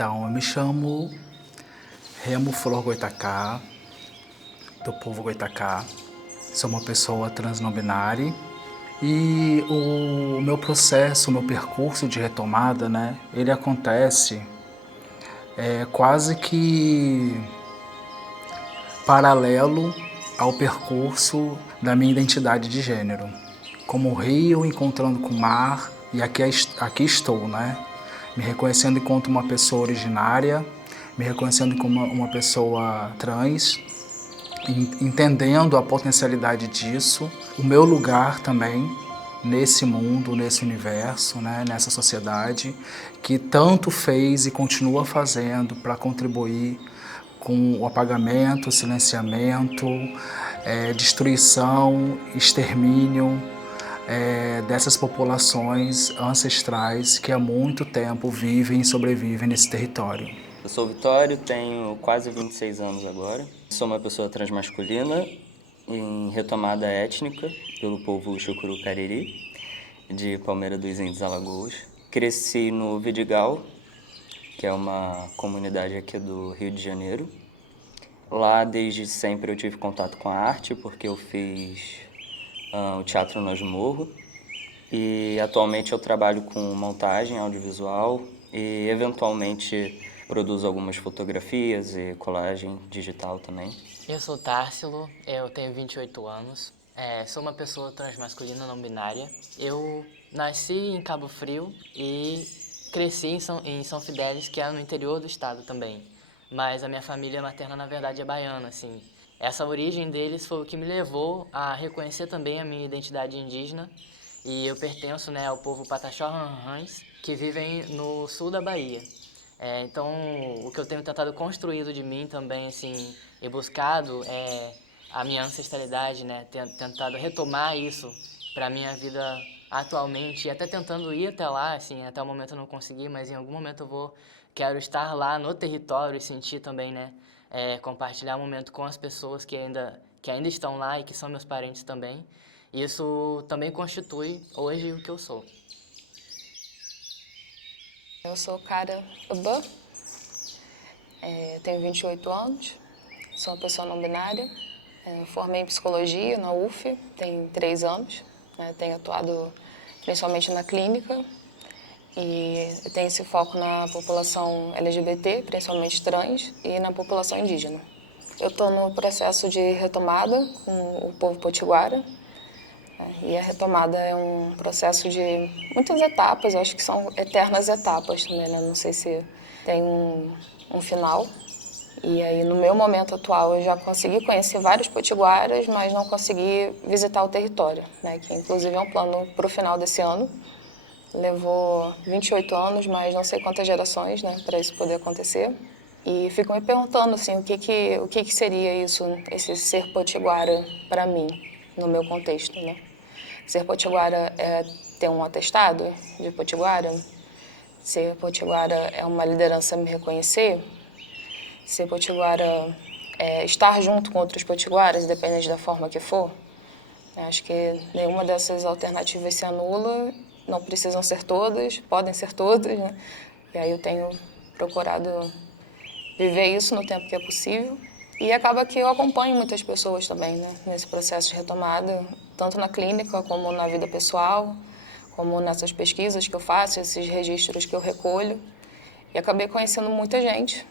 Então, eu me chamo Remo Flor Goitacá, do povo Goitacá. Sou uma pessoa trans não binária e o meu processo, o meu percurso de retomada, né, ele acontece quase que paralelo ao percurso da minha identidade de gênero. Como o rio encontrando com o mar, e aqui estou, né? Me reconhecendo enquanto uma pessoa originária, me reconhecendo como uma pessoa trans, entendendo a potencialidade disso, o meu lugar também nesse mundo, nesse universo, né? Nessa sociedade, que tanto fez e continua fazendo para contribuir com o apagamento, silenciamento, destruição, extermínio dessas populações ancestrais que há muito tempo vivem e sobrevivem nesse território. Eu sou o Vitório, tenho quase 26 anos agora. Sou uma pessoa transmasculina em retomada étnica pelo povo Chucuru Cariri, de Palmeira dos Índios, Alagoas. Cresci no Vidigal, que é uma comunidade aqui do Rio de Janeiro. Lá, desde sempre, eu tive contato com a arte, porque eu fiz o Teatro Nasmorro. E atualmente eu trabalho com montagem audiovisual e, eventualmente, produzo algumas fotografias e colagem digital também. Eu sou Társilo, eu tenho 28 anos, sou uma pessoa transmasculina não binária. Eu nasci em Cabo Frio e cresci em São Fidélis, que é no interior do estado também. Mas a minha família materna, na verdade, é baiana, assim. Essa origem deles foi o que me levou a reconhecer também a minha identidade indígena. E eu pertenço, né, ao povo Pataxó-Rãs, que vivem no sul da Bahia. Então, o que eu tenho tentado construído de mim também, assim, e buscado é a minha ancestralidade, né? Tentado retomar isso para a minha vida atualmente e até tentando ir até lá, assim, até o momento eu não consegui, mas em algum momento quero estar lá no território e sentir também, né? Compartilhar um momento com as pessoas que ainda estão lá e que são meus parentes também. Isso também constitui hoje o que eu sou. Eu sou Cara Uba, tenho 28 anos, sou uma pessoa não binária, formei em psicologia na UF, tem 3 anos, né, tenho atuado principalmente na clínica e tenho esse foco na população LGBT, principalmente trans, e na população indígena. Eu estou no processo de retomada com o povo potiguara, e a retomada é um processo de muitas etapas, eu acho que são eternas etapas também, né? Não sei se tem um final. E aí, no meu momento atual, eu já consegui conhecer vários potiguaras, mas não consegui visitar o território, né? Que inclusive é um plano para o final desse ano. Levou 28 anos, mas não sei quantas gerações, né, para isso poder acontecer. E fico me perguntando, assim, o que seria isso, esse ser potiguara para mim, no meu contexto, né? Ser potiguara é ter um atestado de potiguara? Ser potiguara é uma liderança me reconhecer? Ser potiguara é estar junto com outros potiguaras, independente da forma que for? Acho que nenhuma dessas alternativas se anula, não precisam ser todas, podem ser todas, né? E aí eu tenho procurado viver isso no tempo que é possível. E acaba que eu acompanho muitas pessoas também, né, nesse processo de retomada, tanto na clínica como na vida pessoal, como nessas pesquisas que eu faço, esses registros que eu recolho. E acabei conhecendo muita gente,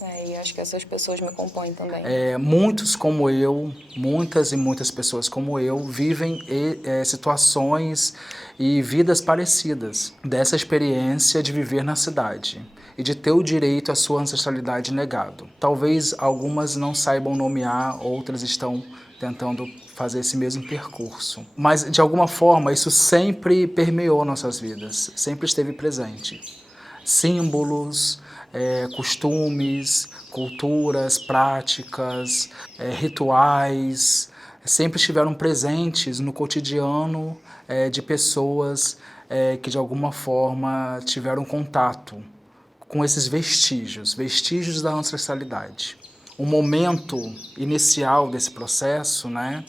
né, e acho que essas pessoas me compõem também. Muitos como eu, muitas e muitas pessoas como eu, vivem situações e vidas parecidas dessa experiência de viver na cidade e de ter o direito à sua ancestralidade negado. Talvez algumas não saibam nomear, outras estão tentando fazer esse mesmo percurso. Mas, de alguma forma, isso sempre permeou nossas vidas, sempre esteve presente. Símbolos, costumes, culturas, práticas, rituais, sempre estiveram presentes no cotidiano de pessoas que de alguma forma tiveram contato com esses vestígios da ancestralidade. O momento inicial desse processo, né,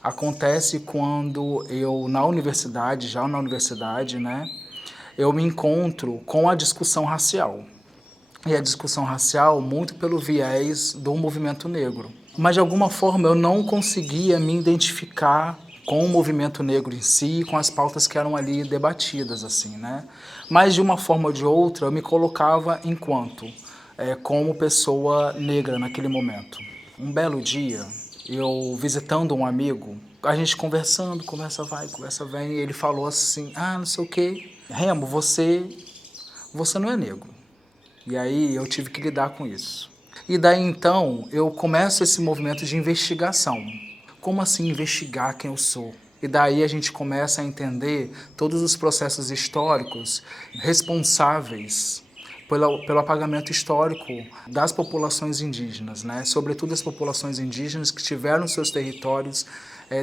acontece quando eu já na universidade, né, eu me encontro com a discussão racial. e a discussão racial muito pelo viés do movimento negro. Mas, de alguma forma, eu não conseguia me identificar com o movimento negro em si, com as pautas que eram ali debatidas, assim, né? Mas, de uma forma ou de outra, eu me colocava como pessoa negra naquele momento. Um belo dia, eu visitando um amigo, a gente conversando, conversa vai, conversa vem, e ele falou assim, não sei o quê, Remo, você não é negro. E aí eu tive que lidar com isso. E daí então eu começo esse movimento de investigação. Como assim investigar quem eu sou? E daí a gente começa a entender todos os processos históricos responsáveis pelo apagamento histórico das populações indígenas, né? Sobretudo as populações indígenas que tiveram seus territórios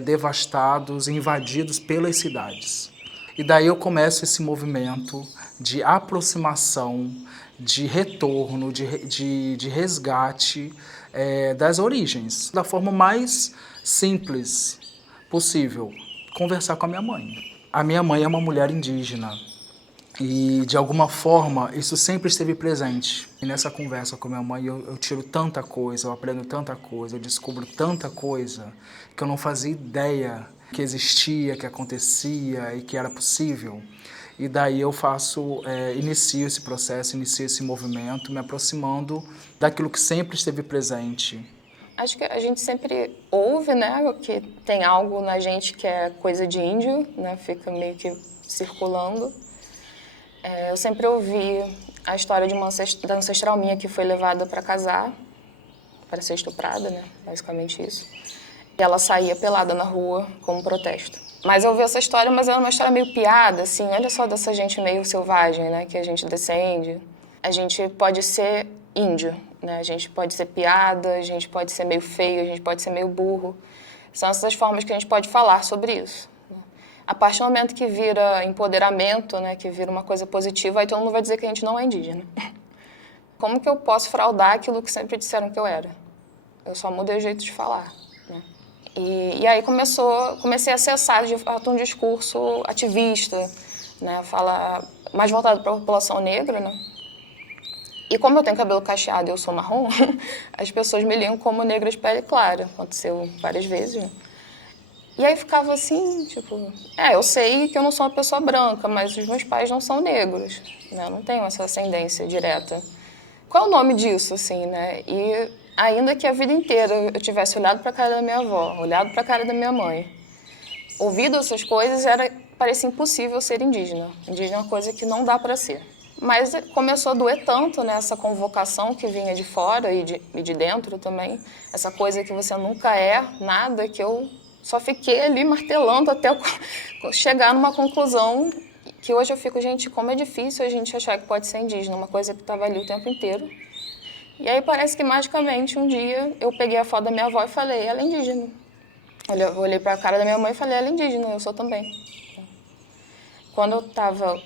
devastados e invadidos pelas cidades. E daí eu começo esse movimento de aproximação, de retorno, de resgate das origens, da forma mais simples possível, conversar com a minha mãe. A minha mãe é uma mulher indígena e, de alguma forma, isso sempre esteve presente. E nessa conversa com a minha mãe eu tiro tanta coisa, eu aprendo tanta coisa, eu descubro tanta coisa que eu não fazia ideia que existia, que acontecia e que era possível. E daí eu inicio esse processo, inicio esse movimento, me aproximando daquilo que sempre esteve presente. Acho que a gente sempre ouve, né, que tem algo na gente que é coisa de índio, né, fica meio que circulando. Eu sempre ouvi a história da ancestral minha que foi levada para casar, para ser estuprada, né, basicamente isso. E ela saía pelada na rua como protesto. Mas eu ouvi essa história, mas era uma história meio piada, assim, olha só dessa gente meio selvagem, né, que a gente descende. A gente pode ser índio, né, a gente pode ser piada, a gente pode ser meio feio, a gente pode ser meio burro. São essas formas que a gente pode falar sobre isso. A partir do momento que vira empoderamento, né, que vira uma coisa positiva, aí todo mundo vai dizer que a gente não é indígena. Como que eu posso fraudar aquilo que sempre disseram que eu era? Eu só mudei o jeito de falar, né? E aí comecei a acessar de fato um discurso ativista, né, mais voltado para a população negra, né? E como eu tenho cabelo cacheado e eu sou marrom, as pessoas me liam como negra de pele clara. Aconteceu várias vezes, né? E aí ficava assim, tipo... eu sei que eu não sou uma pessoa branca, mas os meus pais não são negros, né? Eu não tenho essa ascendência direta. Qual é o nome disso, assim, né? E ainda que a vida inteira eu tivesse olhado para a cara da minha avó, olhado para a cara da minha mãe, ouvido essas coisas, parecia impossível ser indígena. Indígena é uma coisa que não dá para ser. Mas começou a doer tanto, né, essa convocação que vinha de fora e de dentro também, essa coisa que você nunca é nada, que eu só fiquei ali martelando até chegar numa conclusão que hoje eu fico, gente, como é difícil a gente achar que pode ser indígena, uma coisa que estava ali o tempo inteiro. E aí parece que magicamente um dia eu peguei a foto da minha avó e falei, ela é indígena. Eu olhei para a cara da minha mãe e falei, ela é indígena, eu sou também. Quando eu estava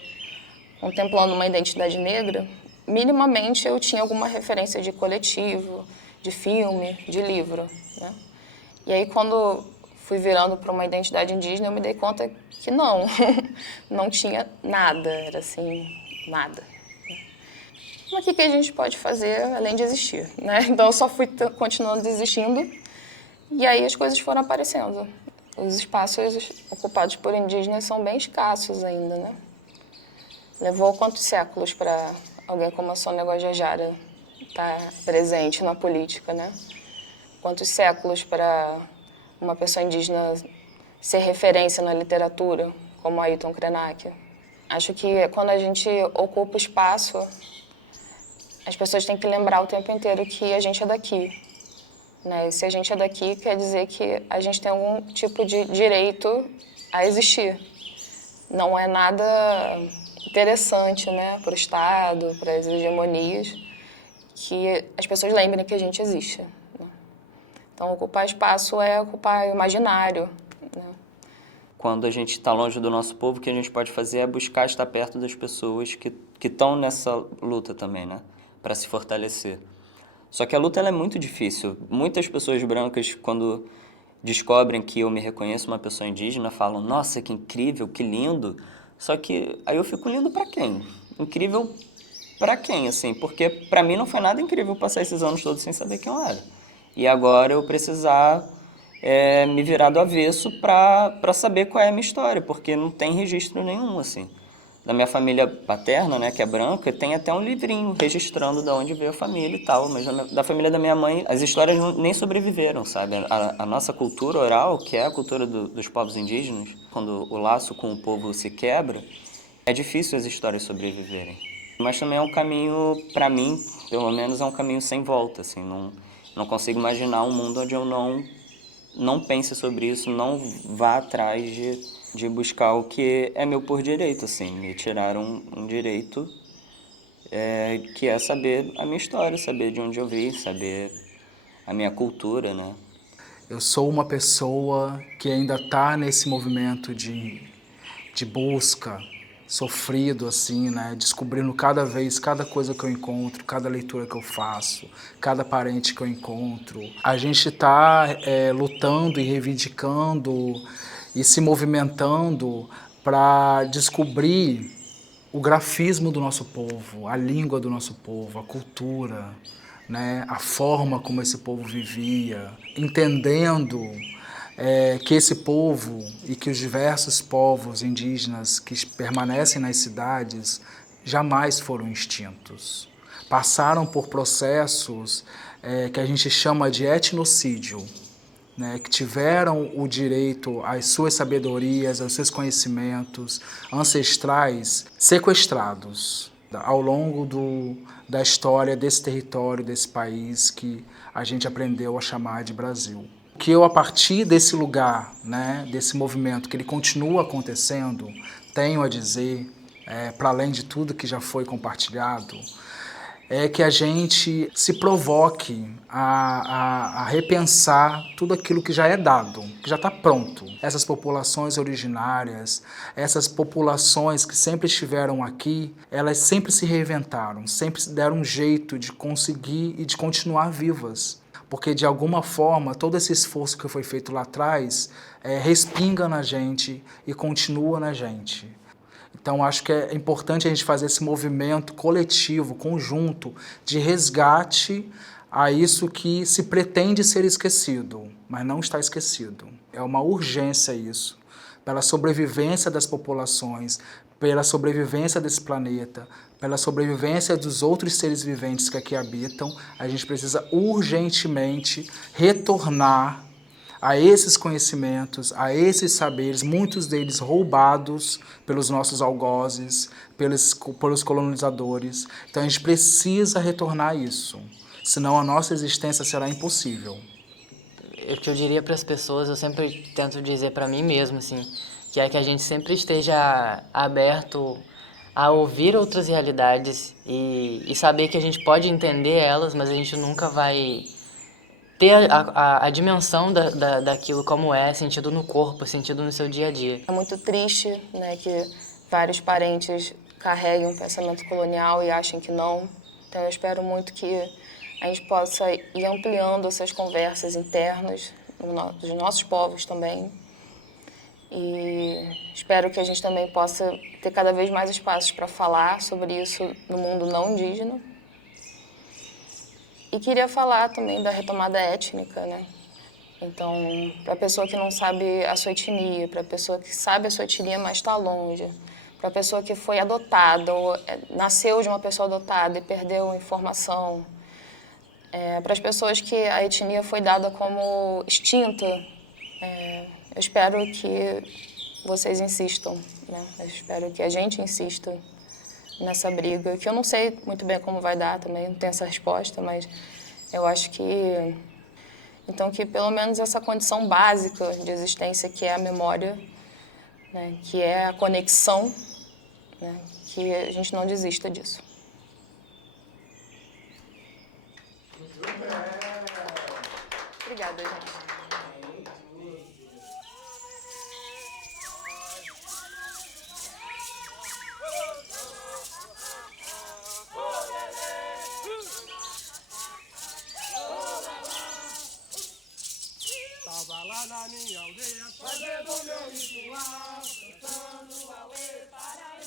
contemplando uma identidade negra, minimamente eu tinha alguma referência de coletivo, de filme, de livro, né? E aí quando fui virando para uma identidade indígena, eu me dei conta que não, não tinha nada, era assim, nada. Mas o que a gente pode fazer além de existir, né? Então eu só fui continuando desistindo e aí as coisas foram aparecendo. Os espaços ocupados por indígenas são bem escassos ainda, né? Levou quantos séculos para alguém como a Sônia Guajajara estar presente na política, né? Quantos séculos para uma pessoa indígena ser referência na literatura, como Ayrton Krenak? Acho que quando a gente ocupa o espaço, as pessoas têm que lembrar o tempo inteiro que a gente é daqui, né? E se a gente é daqui, quer dizer que a gente tem algum tipo de direito a existir. Não é nada interessante, né, para o Estado, para as hegemonias, que as pessoas lembrem que a gente existe, né? Então, ocupar espaço é ocupar o imaginário, né? Quando a gente está longe do nosso povo, o que a gente pode fazer é buscar estar perto das pessoas que estão nessa luta também, né, para se fortalecer. Só que a luta ela é muito difícil. Muitas pessoas brancas, quando descobrem que eu me reconheço uma pessoa indígena, falam, nossa, que incrível, que lindo. Só que aí eu fico lindo para quem? Incrível pra quem, assim? Porque pra mim não foi nada incrível passar esses anos todos sem saber quem eu era. E agora eu precisar me virar do avesso pra saber qual é a minha história, porque não tem registro nenhum, assim. Da minha família paterna, né, que é branca, tem até um livrinho registrando de onde veio a família e tal, mas da família da minha mãe, as histórias nem sobreviveram, sabe? A nossa cultura oral, que é a cultura dos povos indígenas, quando o laço com o povo se quebra, é difícil as histórias sobreviverem. Mas também é um caminho, pra mim, pelo menos é um caminho sem volta, assim, não consigo imaginar um mundo onde eu não pense sobre isso, não vá atrás de buscar o que é meu por direito, assim, me tiraram um direito que é saber a minha história, saber de onde eu vim, saber a minha cultura, né? Eu sou uma pessoa que ainda está nesse movimento de busca, sofrido assim, né? Descobrindo cada vez, cada coisa que eu encontro, cada leitura que eu faço, cada parente que eu encontro. A gente está lutando e reivindicando e se movimentando para descobrir o grafismo do nosso povo, a língua do nosso povo, a cultura, né? A forma como esse povo vivia, entendendo que esse povo e que os diversos povos indígenas que permanecem nas cidades jamais foram extintos. Passaram por processos que a gente chama de etnocídio, né, que tiveram o direito às suas sabedorias, aos seus conhecimentos ancestrais sequestrados ao longo da história desse território, desse país que a gente aprendeu a chamar de Brasil. Que eu, a partir desse lugar, né, desse movimento, que ele continua acontecendo, tenho a dizer, para além de tudo que já foi compartilhado, é que a gente se provoque a repensar tudo aquilo que já é dado, que já está pronto. Essas populações originárias, essas populações que sempre estiveram aqui, elas sempre se reinventaram, sempre deram um jeito de conseguir e de continuar vivas. Porque, de alguma forma, todo esse esforço que foi feito lá atrás respinga na gente e continua na gente. Então, acho que é importante a gente fazer esse movimento coletivo, conjunto, de resgate a isso que se pretende ser esquecido, mas não está esquecido. É uma urgência isso, pela sobrevivência das populações, pela sobrevivência desse planeta, pela sobrevivência dos outros seres viventes que aqui habitam, a gente precisa urgentemente retornar a esses conhecimentos, a esses saberes, muitos deles roubados pelos nossos algozes, pelos colonizadores. Então a gente precisa retornar a isso, senão a nossa existência será impossível. O que eu diria para as pessoas, eu sempre tento dizer para mim mesmo, assim, que é que a gente sempre esteja aberto a ouvir outras realidades e saber que a gente pode entender elas, mas a gente nunca vai ter a dimensão daquilo como é, sentido no corpo, sentido no seu dia a dia. É muito triste, né, que vários parentes carreguem um pensamento colonial e achem que não. Então eu espero muito que a gente possa ir ampliando essas conversas internas dos nossos povos também. E espero que a gente também possa ter cada vez mais espaços para falar sobre isso no mundo não indígena. E queria falar também da retomada étnica, né? Então, para a pessoa que não sabe a sua etnia, para a pessoa que sabe a sua etnia, mas está longe, para a pessoa que foi adotada ou nasceu de uma pessoa adotada e perdeu informação, para as pessoas que a etnia foi dada como extinta, eu espero que vocês insistam, né? Eu espero que a gente insista nessa briga, que eu não sei muito bem como vai dar também, não tenho essa resposta, mas eu acho que então que pelo menos essa condição básica de existência que é a memória, né, que é a conexão, né, que a gente não desista disso. Obrigada, gente. Tava lá na minha aldeia, fazendo meu ritual, cantando auê para